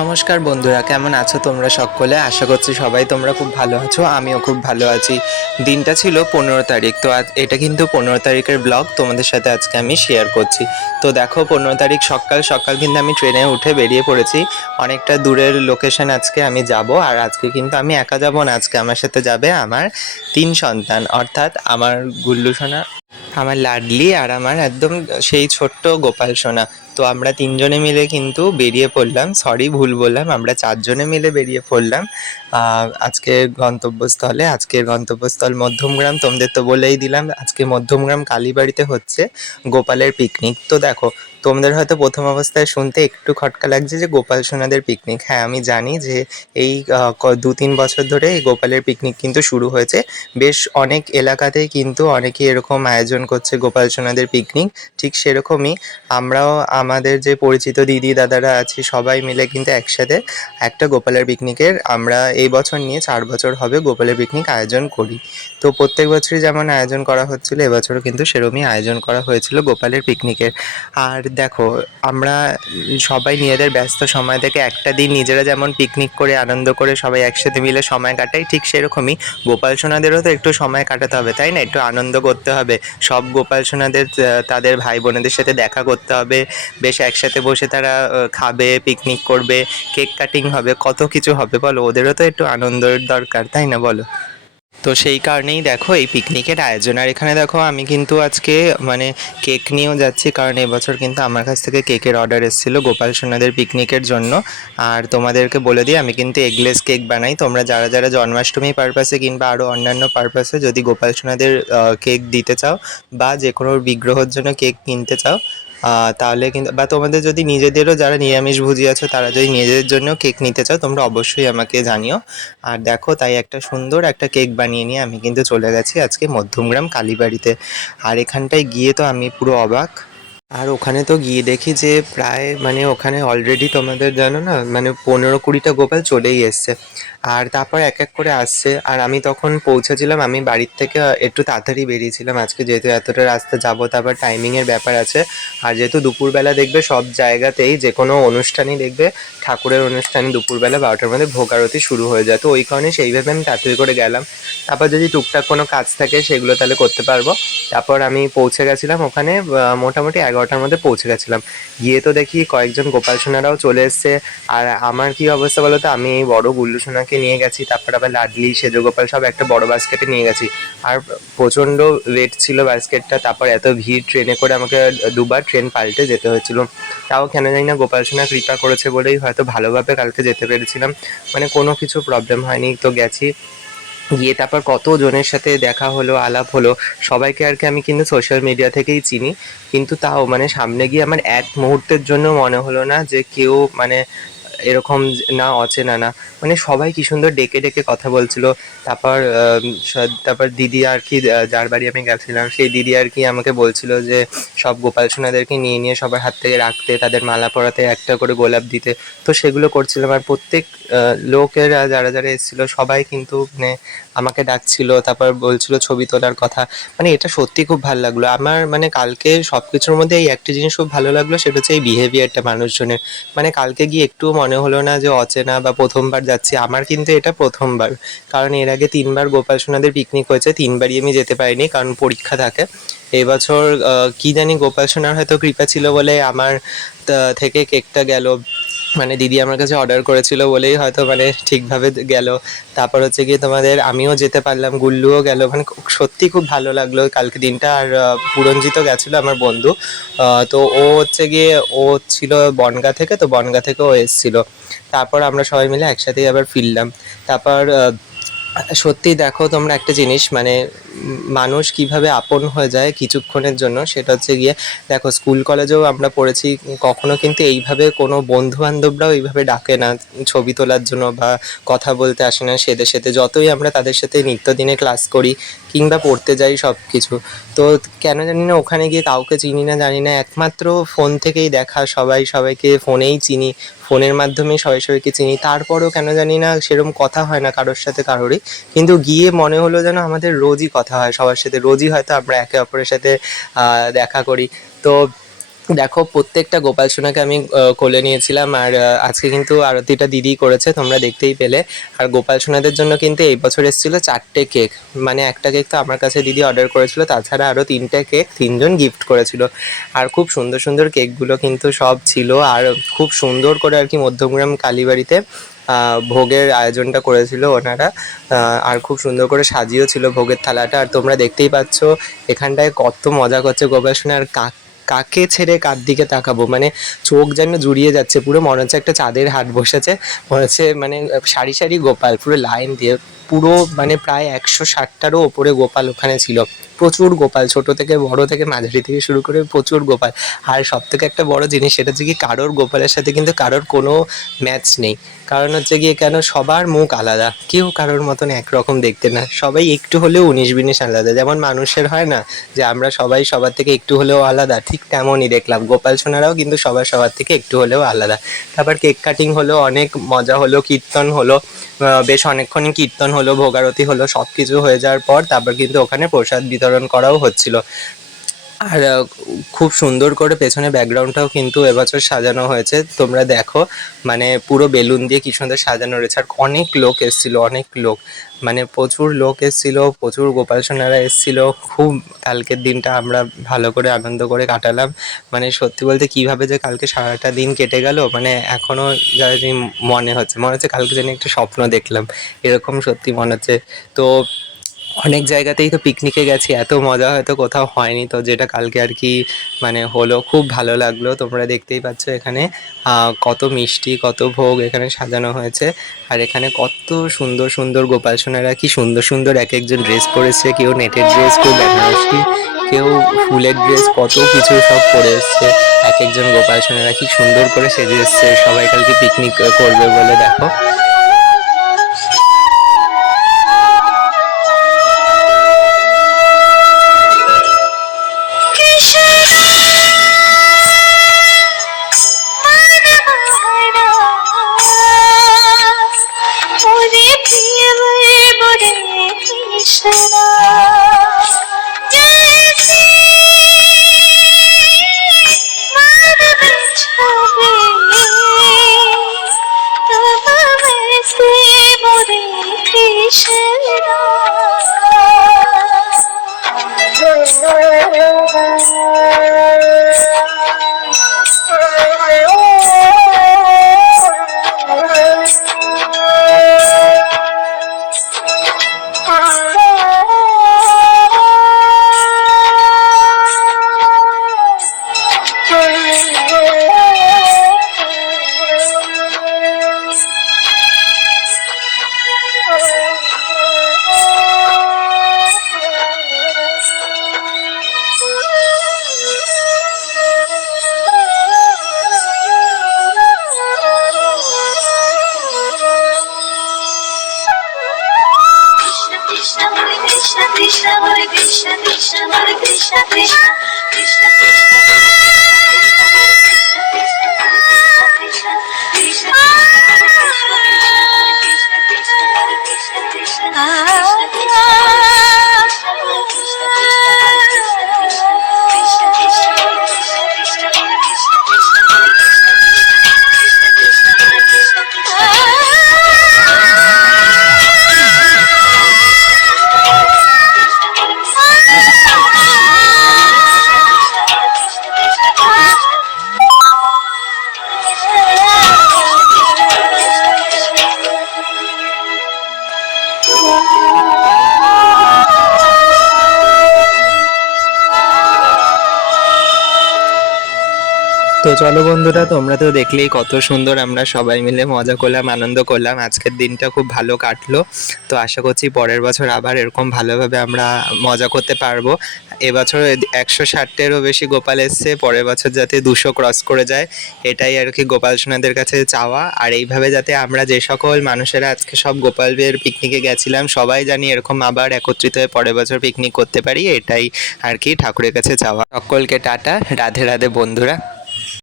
নমস্কার বন্ধুরা, কেমন আছো তোমরা সকলে? আশা করছি সবাই তোমরা খুব ভালো আছো, আমিও খুব ভালো আছি। দিনটা ছিল পনেরো তারিখ, তো আজ এটা কিন্তু পনেরো তারিখের ব্লগ, তোমাদের সাথে আজকে আমি শেয়ার করছি। তো দেখো, পনেরো তারিখ সকাল সকাল কিন্তু আমি ট্রেনে উঠে বেরিয়ে পড়েছি। অনেকটা দূরের লোকেশন আজকে আমি যাব, আর আজকে কিন্তু আমি একা যাব না, আজকে আমার সাথে যাবে আমার তিন সন্তান, অর্থাৎ আমার গুল্লু সোনা। আমার লাডলি আর আমার একদম সেই ছোট্ট গোপাল সোনা। তো আমরা তিনজনে মিলে কিন্তু বেরিয়ে পড়লাম। সরি ভুল বললাম। আমরা চারজনে মিলে বেরিয়ে পড়লাম। আজকের গন্তব্যস্থলে, আজকের গন্তব্যস্থল মধ্যমগ্রাম, তোমাদের তো বলেই দিলাম, আজকে মধ্যমগ্রাম কালীবাড়িতে হচ্ছে গোপালের পিকনিক তো দেখো তোমাদের হয়তো প্রথম অবস্থায় শুনতে একটু খটকা লাগছে যে গোপাল সোনাদের পিকনিক হ্যাঁ আমি জানি যে এই দু তিন বছর ধরে এই গোপালের পিকনিক কিন্তু শুরু হয়েছে। বেশ অনেক এলাকাতেই কিন্তু অনেকে এরকম আয়োজন করছে গোপাল সোনাদের পিকনিক ঠিক সেরকমই আমরাও, আমাদের যে পরিচিত দিদি দাদারা আছি, সবাই মিলে কিন্তু একসাথে একটা গোপালের পিকনিকের আমরা এই বছর নিয়ে চার বছর হবে গোপালের পিকনিক আয়োজন করি। তো প্রত্যেক বছরই যেমন আয়োজন করা হচ্ছিল, এবছরও কিন্তু সেরকমই আয়োজন করা হয়েছিল গোপালের পিকনিকের আর দেখো, আমরা সবাই নিজেদের ব্যস্ত সময় থেকে একটা দিন নিজেরা যেমন পিকনিক করে, আনন্দ করে সবাই একসাথে মিলে সময় কাটাই, ঠিক সেরকমই গোপাল সোনাদেরও তো একটু সময় কাটাতে হবে, তাই না? একটু আনন্দ করতে হবে। সব গোপাল সোনাদের, তাদের ভাই বোনেদের সাথে দেখা করতে হবে। বেশ একসাথে বসে তারা খাবে পিকনিক করবে কেক কাটিং হবে, কত কিছু হবে বলো? ওদেরও তো একটু আনন্দের দরকার, তাই না বলো? তো সেই কারণেই দেখো এই পিকনিকের আয়োজন। আর এখানে দেখো আমি কিন্তু আজকে মানে কেক নিয়েও যাচ্ছি, কারণ এবছর কিন্তু আমার কাছ থেকে কেকের অর্ডার এসেছিল গোপাল সোনাদের পিকনিকের জন্য। আর তোমাদেরকে বলে দিই, আমি কিন্তু এগলেস কেক বানাই। তোমরা যারা যারা জন্মাষ্টমী পারপাসে কিংবা আরও অন্যান্য পারপাসে যদি গোপাল সোনাদের কেক দিতে চাও বা যে কোনো বিগ্রহর জন্য কেক কিনতে চাও তাহলে কিন্তু, বা তোমাদের যদি নিজেদেরও যারা নিরামিষ ভুজি আছো, তারা যদি নিজেদের জন্য কেক নিতে চাও, তোমরা অবশ্যই আমাকে জানিও। আর দেখো, তাই একটা সুন্দর একটা কেক বানিয়ে নিয়ে আমি কিন্তু চলে গেছি আজকে মধ্যমগ্রাম কালীবাড়িতে। আর এখানটায় গিয়ে তো আমি পুরো অবাক। আর ওখানে তো গিয়ে দেখি যে প্রায় মানে ওখানে অলরেডি তোমাদের জানো না মানে পনেরো কুড়িটা গোপাল চলেই এসছে। আর তারপর এক এক করে আসছে। আর আমি তখন পৌঁছেছিলাম, আমি বাড়ির থেকে একটু তাড়াতাড়ি বেরিয়েছিলাম। আজকে যেহেতু এতটা রাস্তা যাব, তারপর টাইমিংয়ের ব্যাপার আছে। আর যেহেতু দুপুরবেলা দেখবে, সব জায়গাতেই যে কোনো অনুষ্ঠানই দেখবে, ঠাকুরের অনুষ্ঠানে দুপুরবেলা বারোটার মধ্যে ভোগ আরতি শুরু হয়ে যায়। তো ওই কারণে সেইভাবে আমি তাড়াতাড়ি করে গেলাম। তারপর যদি টুকটাক কোনো কাজ থাকে, সেগুলো তাহলে করতে পারব। তারপর আমি পৌঁছে গেছিলাম ওখানে মোটামুটি মোটামুটি এগারোটার মধ্যে পৌঁছে গেছিলাম। গিয়ে তো দেখি কয়েকজন গোপাল সোনারাও চলে এসছে। আর আমার কি অবস্থা বলো তো? আমি এই বড় গুল্লু সোনাকে নিয়ে গেছি, তারপর আবার লাডলি, সেজ গোপাল সব একটা বড় বাস্কেটে নিয়ে গেছি। আর প্রচণ্ড ওয়েট ছিল বাস্কেটটা তারপর এত ভিড়, ট্রেনে করে আমাকে দুবার ট্রেন পাল্টে যেতে হয়েছিল। তাও কেন জানি না গোপাল সোনা কৃপা করেছে বলেই হয়তো ভালোভাবে কালকে যেতে পেরেছিলাম। মানে কোনো কিছু প্রবলেম হয়নি, তো গেছি। গিয়ে তারপর কত জনের সাথে দেখা হলো, আলাপ হলো, সবাইকে আর কি আমি কিন্তু সোশ্যাল মিডিয়া থেকেই চিনি। কিন্তু তাও মানে সামনে গিয়ে আমার এক মুহূর্তের জন্য মনে হলো না যে কেউ মানে এরকম না, অচেনা না। মানে সবাই কি সুন্দর ডেকে ডেকে কথা বলছিল। তারপর তারপর দিদি আর কি যার বাড়ি আমি গেছিলাম, সেই দিদি আর কি আমাকে বলছিল যে, সব গোপাল সোনাদেরকে নিয়ে নিয়ে সবার হাত থেকে রাখতে, তাদের মালা পরাতে, একটা করে গোলাপ দিতে। তো সেগুলো করছিলাম আর প্রত্যেক লোকেরা যারা যারা এসেছিল, সবাই কিন্তু মানে আমাকে ডাকছিল, তারপর বলছিল ছবি তোলার কথা। মানে এটা সত্যি খুব ভালো লাগল। আমার মানে কালকে সব কিছুর মধ্যে এই একটা জিনিস খুব ভালো লাগল, সেটা হচ্ছে এই বিহেভিয়ারটা মানুষজনের। মানে কালকে গিয়ে একটু মনে হলো না যে অচেনা বা প্রথমবার যাচ্ছি। আমার কিন্তু এটা প্রথমবার। কারণ এর আগে তিনবার গোপাল সোনাদের পিকনিক হয়েছে। তিনবারই আমি যেতে পারিনি কারণ পরীক্ষা থাকে। এবছর কি জানি গোপাল সোনার হয়তো কৃপা ছিল বলে আমার থেকে কেকটা গেল। মানে দিদি আমার কাছে অর্ডার করেছিল বলেই হয়তো মানে ঠিকভাবে গেল। তারপর হচ্ছে গিয়ে তোমাদের আমিও যেতে পারলাম, গুল্লুও গেল। মানে সত্যি খুব ভালো লাগল কালকে দিনটা। আর পুরঞ্জিত গেছিল আমার বন্ধু। তো ও হচ্ছে গিয়ে, ও ছিল বনগা থেকে, তো বনগা থেকে ও এসেছিল। তারপর আমরা সবাই মিলে একসাথেই আবার ফিরলাম। তারপর সত্যি দেখো তোমরা একটা জিনিস মানে মানুষ কীভাবে আপন হয়ে যায় কিছুক্ষণের জন্য, সেটা হচ্ছে গিয়ে, দেখো স্কুল কলেজেও আমরা পড়েছি, কখনো কিন্তু এইভাবে কোনো বন্ধু বান্ধবরাও এইভাবে ডাকে না, ছবি তোলার জন্য বা কথা বলতে আসে না, সেদের সাথে। যতই আমরা তাদের সাথে নিত্যদিনে ক্লাস করি কিংবা পড়তে যাই সব কিছু তো কেন জানি না ওখানে গিয়ে কাউকে চিনি না, জানি না। একমাত্র ফোন থেকেই দেখা, সবাই সবাইকে ফোনেই চিনি। ফোনের মাধ্যমেই সবাই সবাইকে চিনি। তারপরেও কেন জানি না সেরকম কথা হয় না কারোর সাথে কারোরই। কিন্তু গিয়ে মনে হলো যেন আমাদের রোজই কথা হয়, সবার সাথে। রোজই হয়তো আমরা একে অপরের সাথে দেখা করি। তো দেখো, প্রত্যেকটা গোপাল সোনাকে আমি কোলে নিয়েছিলাম আর আজকে কিন্তু আরতিটা দিদি করেছে, তোমরা দেখতেই পেলে। আর গোপাল সোনাদের জন্য কিন্তু এই বছর এসেছিল চারটে কেক। মানে একটা কেক তো আমার কাছে দিদি অর্ডার করেছিল, তাছাড়া আরও তিনটে কেক তিনজন গিফট করেছিল। আর খুব সুন্দর সুন্দর কেকগুলো কিন্তু সব ছিল। আর খুব সুন্দর করে আর কি মধ্যমগ্রাম কালীবাড়িতে ভোগের আয়োজনটা করেছিল ওনারা। আর খুব সুন্দর করে সাজিয়েও ছিল ভোগের থালাটা। আর তোমরা দেখতেই পাচ্ছ, এখানটায় কত মজা করছে গোপাল সোনা। আর কাক কাকে ছেড়ে কার দিকে তাকাবো? মানে চোখ যেন জুড়িয়ে যাচ্ছে, পুরো মনে হচ্ছে একটা চাঁদের হাট বসেছে, মনে হচ্ছে মানে সারি সারি গোপাল, পুরো লাইন দিয়ে পুরো মানে প্রায় একশো ষাটটারও ওপরে গোপাল ওখানে ছিল। প্রচুর গোপাল, ছোট থেকে বড় থেকে মাঝারি থেকে শুরু করে প্রচুর গোপাল। আর সব থেকে একটা বড় জিনিস সেটা হচ্ছে কি, কারোর গোপালের সাথে কিন্তু কারোর কোনো ম্যাচ নেই। কারণ হচ্ছে গিয়ে কেন, সবার মুখ আলাদা। কেউ কারোর মতন একরকম দেখতে না। সবাই একটু হলেও উনিশ বিনিশ আলাদা। যেমন মানুষের হয় না যে, আমরা সবাই সবার থেকে একটু হলেও আলাদা, ঠিক তেমনই দেখলাম। গোপাল সোনারাও কিন্তু সবার সবার থেকে একটু হলেও আলাদা। তারপর কেক কাটিং হলো, অনেক মজা হলো, কীর্তন হলো। বেশ অনেকক্ষণই কীর্তন হলো, ভোগারতি হলো সব কিছু হয়ে যাওয়ার পর তারপর কিন্তু ওখানে প্রসাদ বিতরণ করাও হচ্ছিল। আর খুব সুন্দর করে পেছনে ব্যাকগ্রাউন্ডটাও কিন্তু এবছর সাজানো হয়েছে। তোমরা দেখো মানে পুরো বেলুন দিয়ে কি সুন্দর সাজানো রয়েছে। আর অনেক লোক এসেছিল, অনেক লোক। মানে প্রচুর লোক এসেছিল, প্রচুর গোপাল সোনারা এসেছিল। খুব কালকের দিনটা আমরা ভালো করে আনন্দ করে কাটালাম। মানে সত্যি বলতে কীভাবে যে কালকে সারাটা দিন কেটে গেল মানে এখনও মনে হচ্ছে। মনে হচ্ছে কালকে যেন একটা স্বপ্ন দেখলাম। এরকম সত্যি মনে হচ্ছে। তো অনেক জায়গাতেই তো পিকনিকে গেছি, এত মজা হয়তো কোথাও হয়নি। তো যেটা কালকে আর কি মানে হলো, খুব ভালো লাগল, তোমরা দেখতেই পাচ্ছ এখানে। কত মিষ্টি, কত ভোগ এখানে সাজানো হয়েছে। আর এখানে কত সুন্দর সুন্দর গোপাল সোনারা, কি সুন্দর সুন্দর এক একজন ড্রেস পরেছে, কেউ নেটের ড্রেস কেউ বেনারসি, কেউ ফুলের ড্রেস কত কিছু সব পরে এসছে। এক একজন গোপাল সোনারা কি সুন্দর করে সেজে এসছে, সবাই কালকে পিকনিক করবে বলে দেখো। 我的神啊！চলো বন্ধুরা, তোমরা তো দেখলেই কত সুন্দর আমরা সবাই মিলে মজা করলাম, আনন্দ করলাম। আজকের দিনটা খুব ভালো কাটলো। তো আশা করছি পরের বছর আবার এরকম ভালোভাবে আমরা মজা করতে পারব। এবছর একশো ষাটটেরও বেশি গোপাল এসছে, পরের বছর যাতে দুশো ক্রস করে যায়, এটাই আর কি গোপাল সোনাদের কাছে চাওয়া। আর এইভাবে যাতে আমরা যে সকল মানুষেরা আজকে সব গোপাল গোপালের পিকনিকে গেছিলাম, সবাই জানি এরকম আবার একত্রিত হয়ে পরের বছর পিকনিক করতে পারি, এটাই আর কি ঠাকুরের কাছে চাওয়া। সকলকে টাটা, রাধে রাধে বন্ধুরা।